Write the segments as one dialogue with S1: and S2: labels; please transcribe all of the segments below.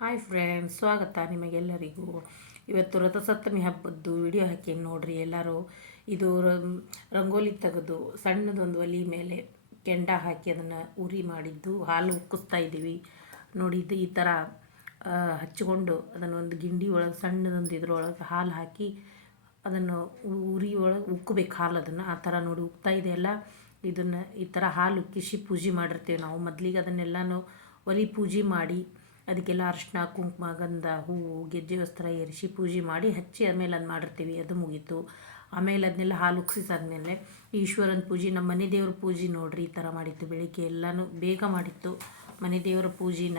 S1: Hi friends ಸ್ವಾಗತ ನಿಮಗೆಲ್ಲರಿಗೂ. ಇವತ್ತು ರಥಸಪ್ತಮಿ ಹಬ್ಬದ್ದು ವಿಡಿಯೋ ಹಾಕಿ ನೋಡ್ರಿ ಎಲ್ಲರೂ. ಇದು ರಂಗೋಲಿ ತೆಗೆದು ಸಣ್ಣದೊಂದು ಒಲಿ ಮೇಲೆ ಕೆಂಡ ಹಾಕಿ ಅದನ್ನು ಉರಿ ಮಾಡಿದ್ದು, ಹಾಲು ಉಕ್ಕಿಸ್ತಾ ಇದ್ದೀವಿ. ಇದು ಈ ಥರ ಹಚ್ಕೊಂಡು ಹಚ್ಚಿಕೊಂಡು ಅದನ್ನು ಒಂದು ಗಿಂಡಿ ಒಳಗೆ, ಸಣ್ಣದೊಂದು ಇದ್ರೊಳಗೆ ಹಾಲು ಹಾಕಿ ಅದನ್ನು ಉರಿ ಒಳಗೆ ಉಕ್ಕಬೇಕು ಹಾಲು ಅದನ್ನು. ಆ ಥರ ನೋಡಿ ಉಕ್ತಾ ಇದೆಯಲ್ಲ ಇದನ್ನು ಈ ಥರ ಹಾಲು ಉಕ್ಕಿಸಿ ಪೂಜೆ ಮಾಡಿರ್ತೀವಿ ನಾವು. ಮೊದಲಿಗೆ ಅದನ್ನೆಲ್ಲನೂ ಒಲಿ ಪೂಜೆ ಮಾಡಿ ಅದಕ್ಕೆಲ್ಲ ಅರಿಶಿನ ಕುಂಕುಮ, ಗಂಧ, ಹೂವು, ಗೆಜ್ಜೆ, ವಸ್ತ್ರ ಏರಿಸಿ ಪೂಜೆ ಮಾಡಿ ಹಚ್ಚಿ ಆಮೇಲೆ ಅದು ಮಾಡಿರ್ತೀವಿ. ಅದು ಮುಗೀತು. ಆಮೇಲೆ ಅದನ್ನೆಲ್ಲ ಹಾಲು ಉಕ್ಸಿಸಾದ್ಮೇಲೆ ಈಶ್ವರನ ಪೂಜೆ, ನಮ್ಮ ಮನೆ ದೇವ್ರ ಪೂಜೆ ನೋಡ್ರಿ ಈ ಥರ ಮಾಡಿತ್ತು. ಬೆಳಿಗ್ಗೆ ಎಲ್ಲನೂ ಬೇಗ ಮಾಡಿತ್ತು. ಮನೆ ದೇವರ ಪೂಜೆನ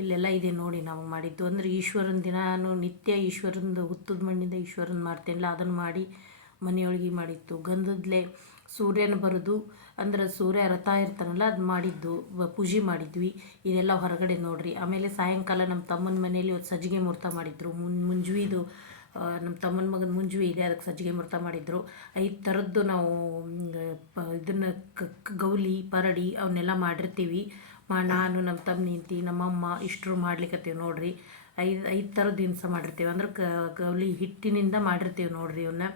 S1: ಇಲ್ಲೆಲ್ಲ ಇದೆ ನೋಡಿ ನಾವು ಮಾಡಿದ್ದು. ಅಂದರೆ ಈಶ್ವರನ ದಿನಾನು ನಿತ್ಯ ಈಶ್ವರಂದು ಹುತ್ತದ ಮಣ್ಣಿಂದ ಈಶ್ವರನ ಮಾಡ್ತೇನಲ್ಲ, ಅದನ್ನು ಮಾಡಿ ಮನೆಯೊಳಗೆ ಮಾಡಿತ್ತು. ಗಂಧದ್ಲೆ ಸೂರ್ಯನ ಬರೋದು, ಅಂದ್ರೆ ಸೂರ್ಯ ರಥ ಇರ್ತಾನಲ್ಲ, ಅದು ಮಾಡಿದ್ದು ಪೂಜೆ ಮಾಡಿದ್ವಿ. ಇದೆಲ್ಲ ಹೊರಗಡೆ ನೋಡ್ರಿ. ಆಮೇಲೆ ಸಾಯಂಕಾಲ ನಮ್ಮ ತಮ್ಮನ ಮನೇಲಿ ಇವತ್ತು ಸಜ್ಜಿಗೆ ಮುಹೂರ್ತ ಮಾಡಿದ್ರು. ಮುನ್, ಮುಂಜುವಿದು ನಮ್ಮ ತಮ್ಮನ ಮಗನ ಮುಂಜುವಿ ಇದೆ, ಅದಕ್ಕೆ ಸಜ್ಜಿಗೆ ಮುಹೂರ್ತ ಮಾಡಿದ್ರು. ಐದು ಥರದ್ದು ನಾವು ಇದನ್ನು ಗೌಲಿ, ಪರಡಿ ಅವನ್ನೆಲ್ಲ ಮಾಡಿರ್ತೀವಿ. ಮಾ, ನಾನು ನಮ್ಮ ತಮ್ಮ ನಿಂತಿ, ನಮ್ಮಮ್ಮ ಇಷ್ಟರು ಮಾಡ್ಲಿಕ್ಕತ್ತೀವಿ ನೋಡ್ರಿ. ಐದು ಐದು ಥರದ ದಿನಸ ಮಾಡಿರ್ತೀವಿ. ಅಂದ್ರೆ ಗೌಲಿ ಹಿಟ್ಟಿನಿಂದ ಮಾಡಿರ್ತೀವಿ ನೋಡ್ರಿ ಇವನ್ನ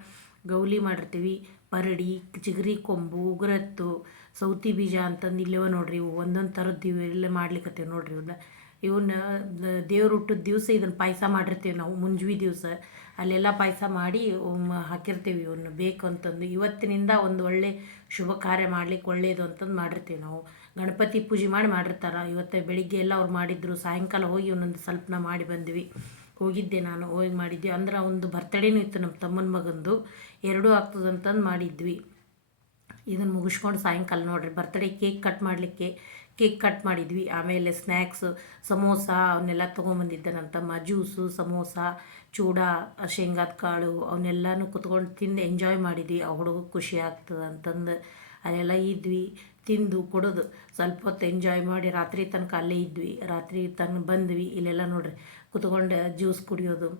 S1: ಗೌಲಿ ಮಾಡಿರ್ತೀವಿ. ಪರಡಿ, ಚಿಗರಿ, ಕೊಂಬು, ಉಗುರತ್ತು, ಸೌತಿ ಬೀಜ ಅಂತಂದು ಇಲ್ಲವ ನೋಡ್ರಿ ಇವು. ಒಂದೊಂದು ಥರದ್ದು ಇವೆಲ್ಲ ಮಾಡ್ಲಿಕ್ಕತ್ತೀವಿ ನೋಡ್ರಿ ಇವನ್ನ ಇವನ್ನ ದೇವ್ರ ಹುಟ್ಟಿದ ದಿವಸ ಇದನ್ನು ಪಾಯಸ ಮಾಡಿರ್ತೀವಿ ನಾವು. ಮುಂಜಿ ದಿವಸ. ಅಲ್ಲೆಲ್ಲ ಪಾಯಸ ಮಾಡಿ ಹಾಕಿರ್ತೀವಿ ಇವನ್ನ ಬೇಕು ಅಂತಂದು. ಇವತ್ತಿನಿಂದ ಒಂದು ಒಳ್ಳೆ ಶುಭ ಕಾರ್ಯ ಮಾಡ್ಲಿಕ್ಕೆ ಒಳ್ಳೆಯದು ಅಂತಂದು ಮಾಡಿರ್ತೀವಿ ನಾವು. ಗಣಪತಿ ಪೂಜೆ ಮಾಡಿ ಮಾಡಿರ್ತಾರೆ. ಇವತ್ತು ಬೆಳಿಗ್ಗೆ ಎಲ್ಲ ಅವ್ರು ಮಾಡಿದ್ರು. ಸಾಯಂಕಾಲ ಹೋಗಿ ಒಂದೊಂದು ಸ್ವಲ್ಪನ ಮಾಡಿ ಬಂದ್ವಿ. ಹೋಗಿದ್ದೆ ನಾನು, ಹೋಗಿ ಮಾಡಿದ್ವಿ. ಅಂದ್ರೆ ಒಂದು ಬರ್ತಡೇನೂ ಇತ್ತು ನಮ್ಮ ತಮ್ಮನ ಮಗಂದು. ಎರಡೂ ಆಗ್ತದಂತಂದು ಮಾಡಿದ್ವಿ. ಇದನ್ನು ಮುಗಿಸ್ಕೊಂಡು ಸಾಯಂಕಾಲ ನೋಡ್ರಿ, ಬರ್ತಡೇ ಕೇಕ್ ಕಟ್ ಮಾಡಲಿಕ್ಕೆ ಕೇಕ್ ಕಟ್ ಮಾಡಿದ್ವಿ. ಆಮೇಲೆ ಸ್ನ್ಯಾಕ್ಸ್ ಸಮೋಸ ಅವನ್ನೆಲ್ಲ ತೊಗೊಂಬಂದಿದ್ದೆ ನನ್ನ ತಮ್ಮ. ಜ್ಯೂಸು, ಸಮೋಸ, ಚೂಡ, ಶೇಂಗಾದ ಕಾಳು ಅವನ್ನೆಲ್ಲನೂ ಕುತ್ಕೊಂಡು ತಿಂದು ಎಂಜಾಯ್ ಮಾಡಿದ್ವಿ. ಆ ಹುಡುಗ ಖುಷಿ ಆಗ್ತದೆ ಅಂತಂದು ಅಲ್ಲೆಲ್ಲ ಇದ್ವಿ, ತಿಂದು, ಕೊಡೋದು. ಸ್ವಲ್ಪ ಹೊತ್ತು ಎಂಜಾಯ್ ಮಾಡಿ ರಾತ್ರಿ ತನಕ ಅಲ್ಲೇ ಇದ್ವಿ. ರಾತ್ರಿ ತನಕ ಬಂದ್ವಿ. ಇಲ್ಲೆಲ್ಲ ನೋಡ್ರಿ, ಕುತ್ಕೊಂಡು ಜ್ಯೂಸ್ ಕುಡಿಯೋದು,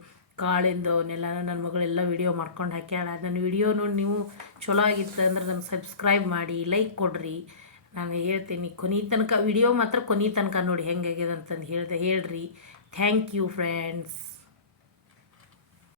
S1: ಕಾಳಿಂದು, ಅವನ್ನೆಲ್ಲ ನನ್ನ ಮಗಳೆಲ್ಲ ವಿಡಿಯೋ ಮಾಡ್ಕೊಂಡು ಹಾಕ್ಯಾಳ. ನನ್ನ ವಿಡಿಯೋ ನೋಡಿ ನೀವು ಚಲೋ ಆಗಿತ್ತು ಅಂದ್ರೆ ನಮ್ಗೆ ಸಬ್ಸ್ಕ್ರೈಬ್ ಮಾಡಿ ಲೈಕ್ ಕೊಡ್ರಿ. ನಾನು ಹೇಳ್ತೀನಿ, ಕೊನೆ ತನಕ ವಿಡಿಯೋ ಮಾತ್ರ ಕೊನೆ ತನಕ ನೋಡಿ ಹೆಂಗಾಗ್ಯದ ಅಂತಂದು ಹೇಳ್ದೆ, ಹೇಳ್ರಿ. Thank you friends